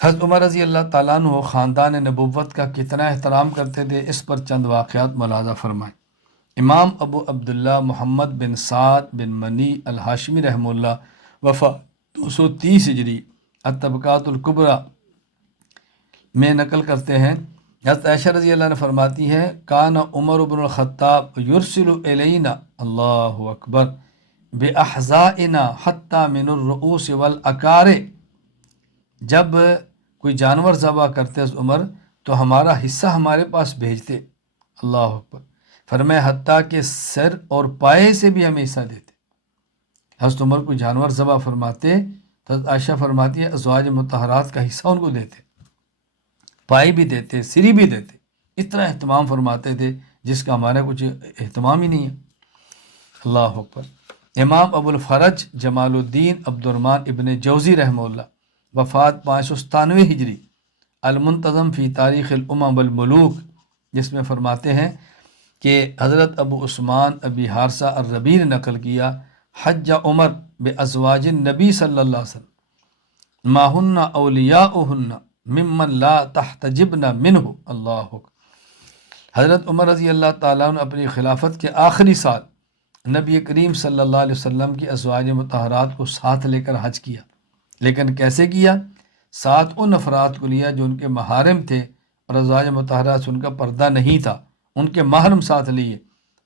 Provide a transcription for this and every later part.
حضرت عمر رضی اللہ تعالیٰ عنہ خاندان نبوت کا کتنا احترام کرتے تھے، اس پر چند واقعات ملاحظہ فرمائیں۔ امام ابو عبداللہ محمد بن سعد بن منی الہاشمی رحمہ اللہ وفات 230 ہجری الطبقات الکبریٰ میں نقل کرتے ہیں، حضرت عائشہ رضی اللہ عنہ فرماتی ہیں کان عمر بن الخطاب یرسل الینا اللہ اکبر باحذائنا حتی من الرؤوس والاکارع، جب کوئی جانور ذبح کرتے عمر تو ہمارا حصہ ہمارے پاس بھیجتے، اللہ اکبر، فرمایا حتیٰ کہ سر اور پائے سے بھی ہمیں حصہ دیتے۔ حضرت عمر کو جانور ذبح فرماتے تو حضرت عائشہ فرماتی ہے ازواج مطہرات کا حصہ ان کو دیتے، پائی بھی دیتے، سری بھی دیتے، اتنا اہتمام فرماتے تھے جس کا ہمارا کچھ اہتمام ہی نہیں ہے، اللہ اکبر۔ امام ابو الفرج جمال الدین عبد الرحمن ابن جوزی رحمہ اللہ وفات 597 ہجری المنتظم فی تاریخ الامم والملوک، جس میں فرماتے ہیں کہ حضرت ابو عثمان ابی حارثہ الربیع نے نقل کیا حج عمر بازواج النبی صلی اللہ علیہ وسلم ما ہن اولیاؤہن ممن لا تحتجبن منہ، اللہ اکبر۔ حضرت عمر رضی اللہ تعالیٰ عنہ اپنی خلافت کے آخری سال نبی کریم صلی اللہ علیہ وسلم کی ازواج مطہرات کو ساتھ لے کر حج کیا، لیکن کیسے کیا؟ ساتھ ان افراد کو لیا جو ان کے محارم تھے اور ازواج مطہرات سے ان کا پردہ نہیں تھا، ان کے محرم ساتھ لیے۔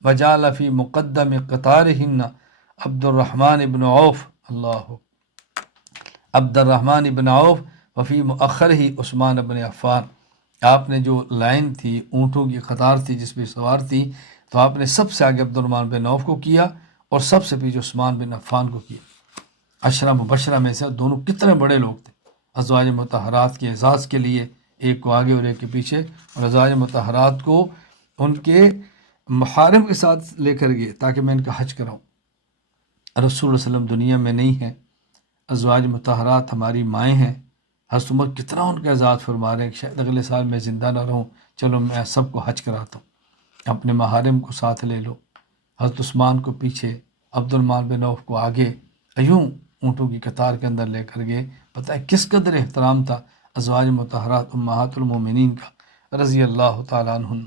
وجعل فی مقدم قطارہن عبد الرحمن ابن عوف، اللہ عبد الرحمن ابن عوف، وفی مؤخر ہی عثمان ابن عفان۔ آپ نے جو لائن تھی، اونٹوں کی قطار تھی جس پہ سوار تھی، تو آپ نے سب سے آگے عبد الرحمن بن عوف کو کیا اور سب سے پیچھے عثمان بن عفان کو کیا۔ عشرہ مبشرہ میں سے دونوں کتنے بڑے لوگ تھے ازواج مطہرات کے اعزاز کے لیے، ایک کو آگے اور ایک کے پیچھے، اور ازواج مطہرات کو ان کے محارم کے ساتھ لے کر گئے تاکہ میں ان کا حج کراؤں۔ رسول اللہ صلی اللہ علیہ وسلم دنیا میں نہیں ہیں، ازواج مطہرات ہماری مائیں ہیں، حضرت عمر کتنا ان کا اعزاز فرما رہے ہیں کہ شاید اگلے سال میں زندہ نہ رہوں، چلو میں سب کو حج کراتا ہوں، اپنے محارم کو ساتھ لے لو، حضرت عثمان کو پیچھے، عبد الرحمن بن عوف کو آگے، ایوں اونٹوں کی قطار کے اندر لے کر گئے۔ پتہ ہے کس قدر احترام تھا ازواج مطہرات امہات المومنین کا رضی اللہ تعالیٰ عنہن۔